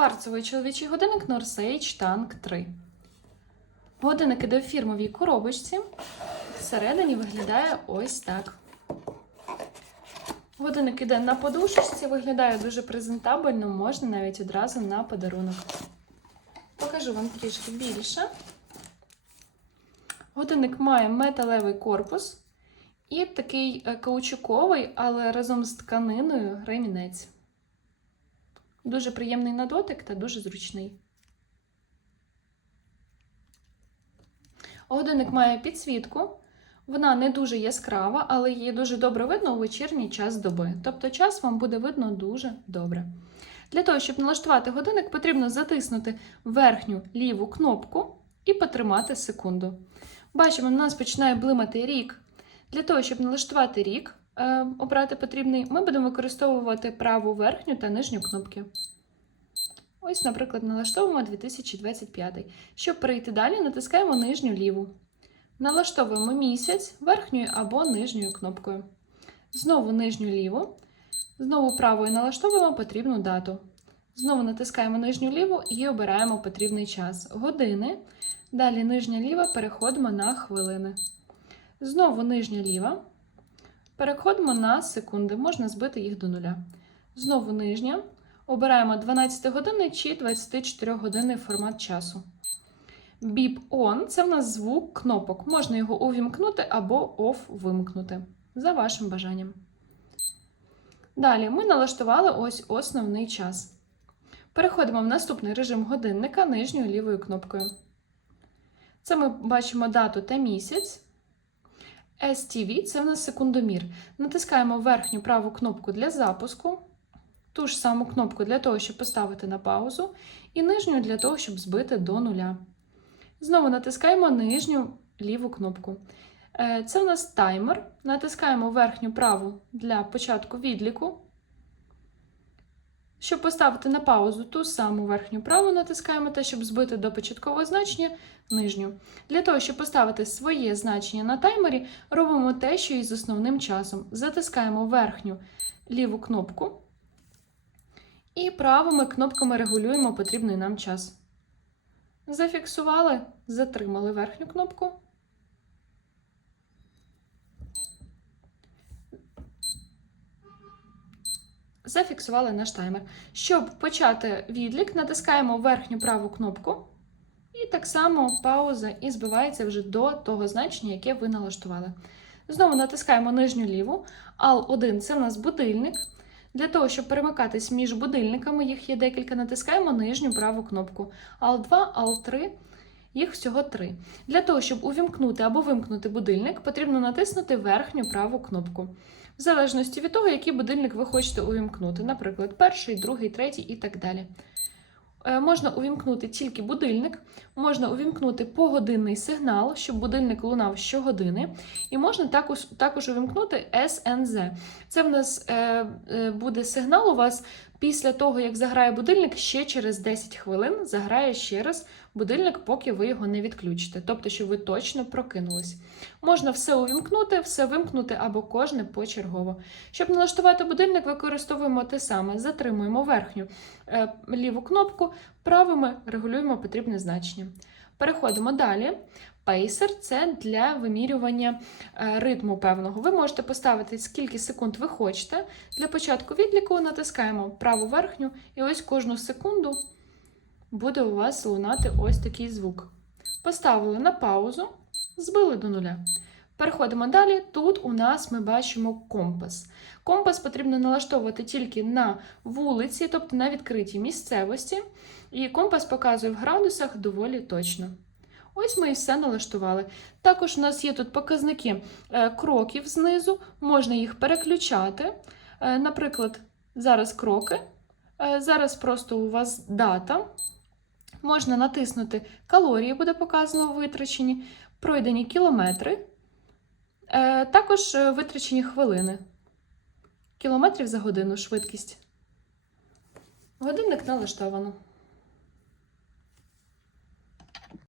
Кварцевий чоловічий годинник Norsage Tank 3. Годинник іде в фірмовій коробочці. Всередині виглядає ось так. Годинник іде на подушечці, виглядає дуже презентабельно, можна навіть одразу на подарунок. Покажу вам трішки більше. Годинник має металевий корпус і такий е, каучуковий, але разом з тканиною ремінець. Дуже приємний на дотик та дуже зручний. Годинник має підсвітку. Вона не дуже яскрава, але її дуже добре видно у вечірній час доби. Тобто час вам буде видно дуже добре. Для того, щоб налаштувати годинник, потрібно затиснути верхню ліву кнопку і потримати секунду. Бачимо, у нас починає блимати рік. Для того, щоб налаштувати рік, обрати потрібний, ми будемо використовувати праву верхню та нижню кнопки. Ось, наприклад, налаштовуємо 2025. Щоб перейти далі, натискаємо нижню ліву. Налаштовуємо місяць верхньою або нижньою кнопкою. Знову нижню ліву. Знову правою налаштовуємо потрібну дату. Знову натискаємо нижню ліву і обираємо потрібний час. Години. Далі нижня ліва переходимо на хвилини. Знову нижня ліва. Переходимо на секунди, можна збити їх до нуля. Знову нижня. Обираємо 12 годинний чи 24 годинний формат часу. Beep on це в нас звук кнопок. Можна його увімкнути або off вимкнути. За вашим бажанням. Далі ми налаштували ось основний час. Переходимо в наступний режим годинника нижньою лівою кнопкою. Це ми бачимо дату та місяць. STV це в нас секундомір. Натискаємо верхню праву кнопку для запуску, ту ж саму кнопку для того, щоб поставити на паузу, і нижню для того, щоб збити до нуля. Знову натискаємо нижню ліву кнопку. Е, Це в нас таймер. Натискаємо верхню праву для початку відліку. Щоб поставити на паузу ту саму верхню праву натискаємо та щоб збити до початкового значення нижню. Для того, щоб поставити своє значення на таймері, робимо те, що і з основним часом. Затискаємо верхню ліву кнопку і правими кнопками регулюємо потрібний нам час. Зафіксували, затримали верхню кнопку. Зафіксували наш таймер. Щоб почати відлік, натискаємо верхню праву кнопку. І так само пауза і збивається вже до того значення, яке ви налаштували. Знову натискаємо нижню ліву. AL1 це в нас будильник. Для того, щоб перемикатись між будильниками, їх є декілька, натискаємо нижню праву кнопку. AL2, AL3, їх всього три. Для того, щоб увімкнути або вимкнути будильник, потрібно натиснути верхню праву кнопку. В залежності від того, який будильник ви хочете увімкнути, наприклад, перший, другий, третій і так далі. Е, Можна увімкнути тільки будильник, можна увімкнути погодинний сигнал, щоб будильник лунав щогодини, і можна також також увімкнути SNZ. Це в нас е, е, буде сигнал у вас після того, як заграє будильник, ще через 10 хвилин заграє ще раз будильник, поки ви його не відключите. Тобто, щоб ви точно прокинулись. Можна все увімкнути, все вимкнути або кожне почергово. Щоб налаштувати будильник, використовуємо те саме: затримуємо верхню е, ліву кнопку, правими регулюємо потрібне значення. Переходимо далі. Пейсер це для вимірювання е, ритму певного. Ви можете поставити скільки секунд ви хочете. Для початку відліку натискаємо праву верхню, і ось кожну секунду буде у вас лунати ось такий звук. Поставили на паузу, збили до нуля. Переходимо далі. Тут у нас ми бачимо компас. Компас потрібно налаштовувати тільки на вулиці, тобто на відкритій місцевості. І компас показує в градусах доволі точно. Ось ми і все налаштували. Також у нас є тут показники е, кроків знизу, можна їх переключати. Е, Наприклад, зараз кроки, е, зараз просто у вас дата. Можна натиснути калорії, буде показано витрачені, пройдені кілометри, Е, також е, витрачені хвилини. Кілометрів за годину швидкість. Годинник налаштовано.